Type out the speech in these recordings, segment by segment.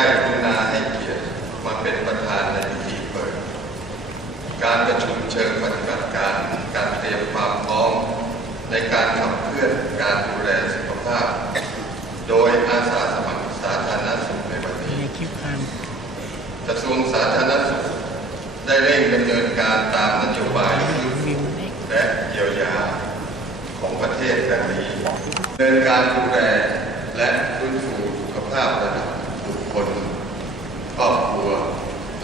ได้กรุณาให้เกียรติมาเป็นประธานในพิธีเปิด การประชุมเชิงปฏิบัติการการเตรียมความพร้อม ในการขับเคลื่อนการดูแลสุขภาพ โดยอาสาสมัครสาธารณสุขในวันนี้ในกระทรวงสาธารณสุขได้เร่งดำเนินการตามนโยบายและเยียวยาของประเทศดังนี้เนินการดูแลและฟื้นฟูสุขภาพระดับ รอบครัว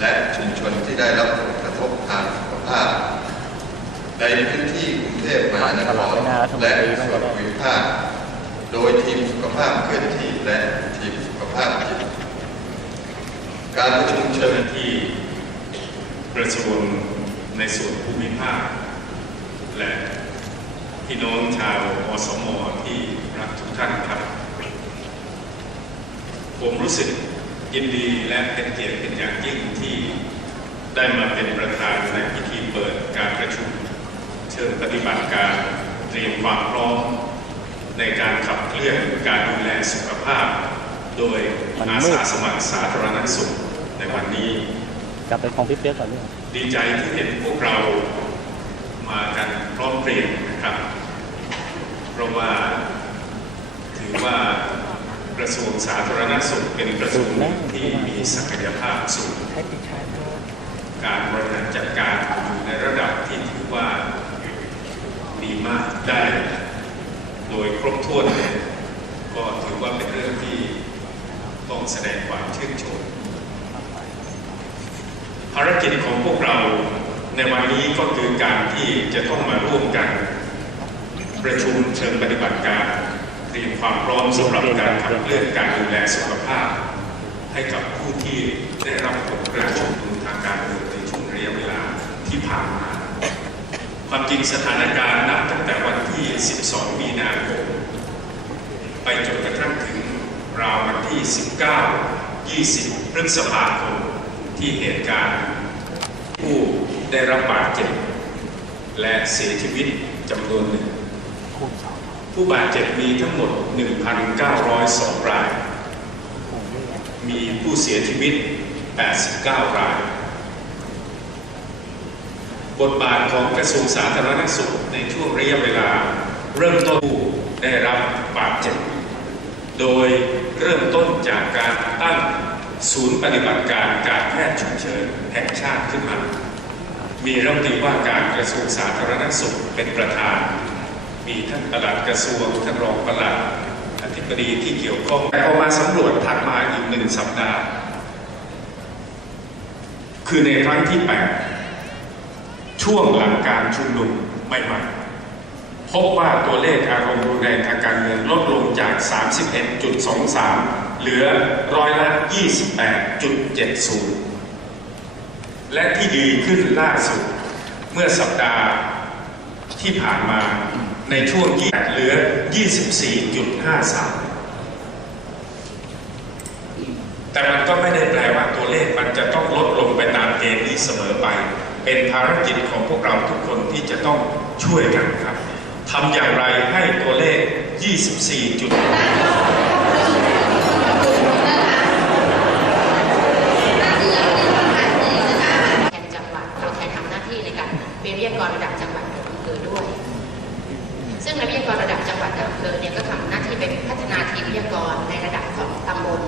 และชุมชนที่ได้รับผลกระทบทางสุขภาพ ในพื้นที่กรุงเทพมหานครและส่วนภูมิภาคโดยทีมสุขภาพเคลื่อนที่และทีมสุขภาพจิตการประชุมเชิงที่กระทรวงในส่วนภูมิภาค และพี่น้องชาวอสมที่รักทุกท่านครับ ผมรู้สึก ยินดีและเป็นเกียรติเป็นอย่างยิ่งที่ได้มาเป็นประธานในพิธีเปิดการประชุม เชิงปฏิบัติการเตรียมความพร้อม ในการขับเคลื่อนการดูแลสุขภาพ โดยอาสาสมัครสาธารณสุขในวันนี้กลับไปของพี่เปียกก่อนด้วยดีใจที่เห็นพวกเรามากันพร้อมเพรียงนะครับ เพราะว่าถือว่า กระทรวงสาธารณสุขเป็นกระทรวงที่มีศักยภาพสูง การบริหารจัดการอยู่ในระดับที่ถือว่าดีมากได้ โดยครบถ้วนก็ถือว่าเป็นเรื่องที่ต้องแสดงความชื่นชมภารกิจของพวกเราในวันนี้ก็คือการที่จะต้องมาร่วมกัน ประชุมเชิงปฏิบัติการ รียมความพร้อมสำหรับการขับเลื่อนการดูแลสุขภาพ ให้กับผู้ที่ได้รับผลกระทบทางการเมืองในช่วงระยะเวลาที่ผ่านมา ความจริงสถานการณ์นับตั้งแต่วันที่ 12 มีนาคม ไปจนกระทั่งถึงราววันที่ 19 20 พฤษภาคมที่เหตุการณ์ผู้ได้รับบาดเจ็บและเสียชีวิตจำนวนหนึ่ง ผู้บาดเจ็บมีทั้งหมด 1,902 ราย มีผู้เสียชีวิต 89 ราย บทบาทของกระทรวงสาธารณสุขในช่วงระยะเวลา เริ่มต้นผู้ได้รับบาดเจ็บ โดยเริ่มต้นจากการตั้งศูนย์ปฏิบัติการการแพทย์ฉุกเฉินแห่งชาติขึ้นมา มีรัฐมนตรีว่าการกระทรวงสาธารณสุขเป็นประธาน มีท่านปลัดกระทรวงท่านรองปลัดอธิบดีที่เกี่ยวข้องแต่พอมาสำรวจถัดมาอีกหนึ่งสัปดาห์ คือในครั้งที่ 8 ช่วงหลังการชุมนุมใหม่ๆพบว่าตัวเลขอารมณ์รุนแรงทางการเมืองลดลงจาก 31.23 เหลือร้อยละ 28.70 และที่ดีขึ้นล่าสุดเมื่อสัปดาห์ที่ผ่านมา ในช่วงยี่เหลือ 24.53 แต่มันก็ไม่ได้แปลว่าตัวเลขมันจะต้องลดลงไปตามเกณฑ์นี้เสมอไป เป็นภารกิจของพวกเราทุกคนที่จะต้องช่วยกันครับทำอย่างไรให้ตัวเลข 24. จุด แทนจังหวัดเราแทนทำหน้าที่ในการเป็นวิทยากรระดับจังหวัดกับอำเภอด้วย ซึ่งนักวิทยากรระดับจังหวัดกับอำเภอเนี่ยก็ทำหน้าที่เป็นพัฒนาทีมวิทยากรในระดับของตำบล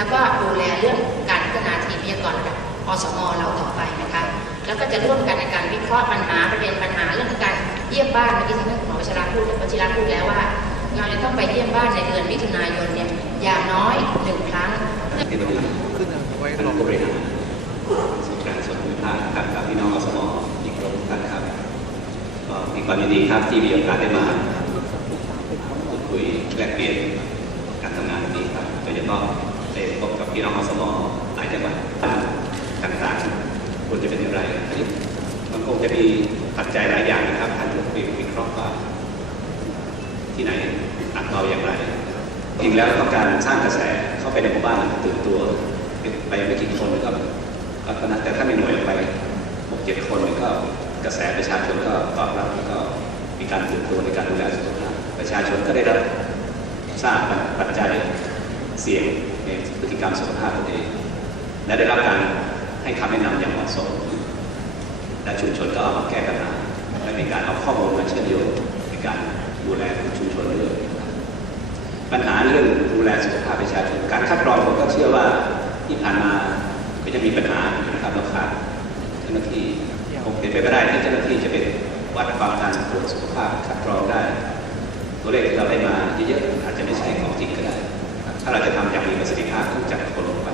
แล้วก็ดูแลเรื่องการพัฒนาทีมวิทยากรระดับอสมเราต่อไปนะคะ แล้วก็จะร่วมกันในการวิเคราะห์ปัญหาประเด็นปัญหาเรื่องของการเยี่ยมบ้านเมื่อกี้ท่านหมอวชิระพูดวชิระพูดแล้วว่าเราจะต้องไปเยี่ยมบ้านในเดือนมิถุนายนเนี่ยอย่างน้อยหนึ่งครั้งขึ้นไวท่านผู้บริหารส่วนกางส่วนภูมิภาคครับกับพี่น้องอสมอีกครบกท่านครับก็มีความยินดีครับที่มีโอกาสได้มาพูดคุยแลกเปลี่ยนการทำงานนี้ครับโดยเฉพาะ ได้พบกับพี่น้องอสมหลายจังหวัดต่างๆควรจะเป็นอย่างไรอันนี้มันคงจะมีปัจจัยหลายอย่างนะครับท่านผู้วิเคราะห์ว่าที่ไหนหนักเบาอย่างไรจริงแล้วต้องการสร้างกระแสเข้าไปในหมู่บ้านตื่นตัวไปไม่กี่คนก็ก็นะแต่ถ้ามีหน่วยไปหกเจ็ดคนก็กระแสประชาชนก็ตอบรับแล้วก็มีการตื่นตัวในการดูแลสุขภาพประชาชนก็ได้รับทราบปัจจัยเสี่ยง ในพฤติกรรมสุขภาพตัวเอง และได้รับการให้คำแนะนำอย่างเหมาะสม และชุมชนก็เอามาแก้ปัญหาและมีการเอาข้อมูลมาเชื่อมโยงในการดูแลชุมชนเรื่องปัญหาเรื่องดูแลสุขภาพประชาชนการคัดกรองผมก็เชื่อว่าที่ผ่านมาก็จะมีปัญหานะครับเราขาดเจ้าหน้าที่คงเป็นไปไม่ได้ที่เจ้าหน้าที่จะเป็นวัดความการตรวจสุขภาพคัดกรองได้ ตัวเลขที่เราได้มาเยอะๆอาจจะไม่ใช่ของจริงก็ได้ ถ้าเราจะทำอย่างมีประสิทธิภาพต้องจัดคนลงไป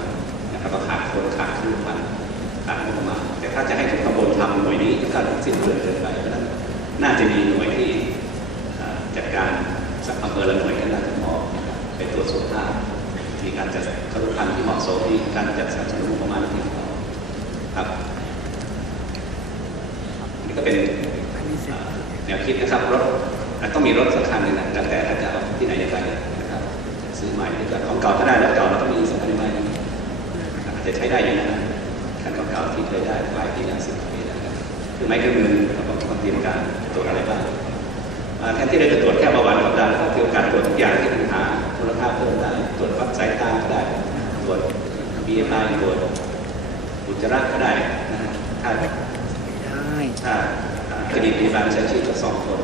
นะครับก็ขาดคนขาดครูพันขาดงบประมาณแต่ถ้าจะให้ทุกตำบลทำหน่วยนี้ก็สิ้นเปลืองเกินไปเพราะนั้นน่าจะมีหน่วยที่จัดการสักอำเภอละหน่วยก็น่าจะพอนะครับเป็นตัวจสุขภาพมีการจัดครุพันธ์ที่เหมาะสมมีการจัดสรรสนุนงบประมาณที่พอครับอันนี่ก็เป็นแนวคิดนะครับรถต้องมีรถสักคันหนึ่งนะแต่แต่ถ้าจะเอาที่ไหนจะไป ใหม่หรือจะของเก่าถ้าได้รถเก่าเราต้องมีสักคันใหม่อาจจะใช้ได้อยู่นะคันเก่าๆที่เคยได้หลายปีแล้วสิบปีแล้วนะครับคือไม้เครื่องมือเราต้องเตรียมการตรวจอะไรบ้างอ่าแทนที่เราจะตรวจแค่เบาหวานความดันเราก็เตรียมการตรวจทุกอย่างที่เป็นหามูลค่าเพิ่มได้ตรวจวัดสายตาก็ได้ตรวจ BMI ตรวจอุจจาระก็ได้นะฮะถ้าได้ถ้าคดีพยาบาลใช้ชื่อก็สองคน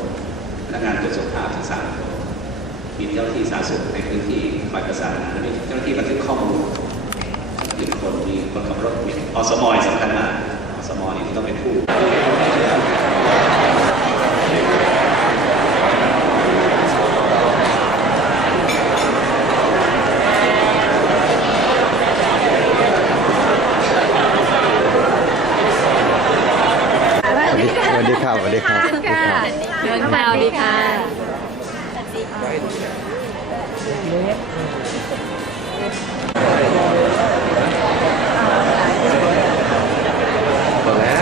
พนักงานตรวจสุขภาพถึงสามคน มีเจ้าหน้าที่สาธารณสุขในพื้นที่คอยประสานงานและมีเจ้าหน้าที่บันทึกข้อมูลหนึ่งคนมีคนขับรถมีอสมสำคัญมากอสมนี่ที่ต้องเป็นผู้สวัสดีครับสวัสดีครับสวัสดีครับเดินข่าวดีค่ะ หมดแล้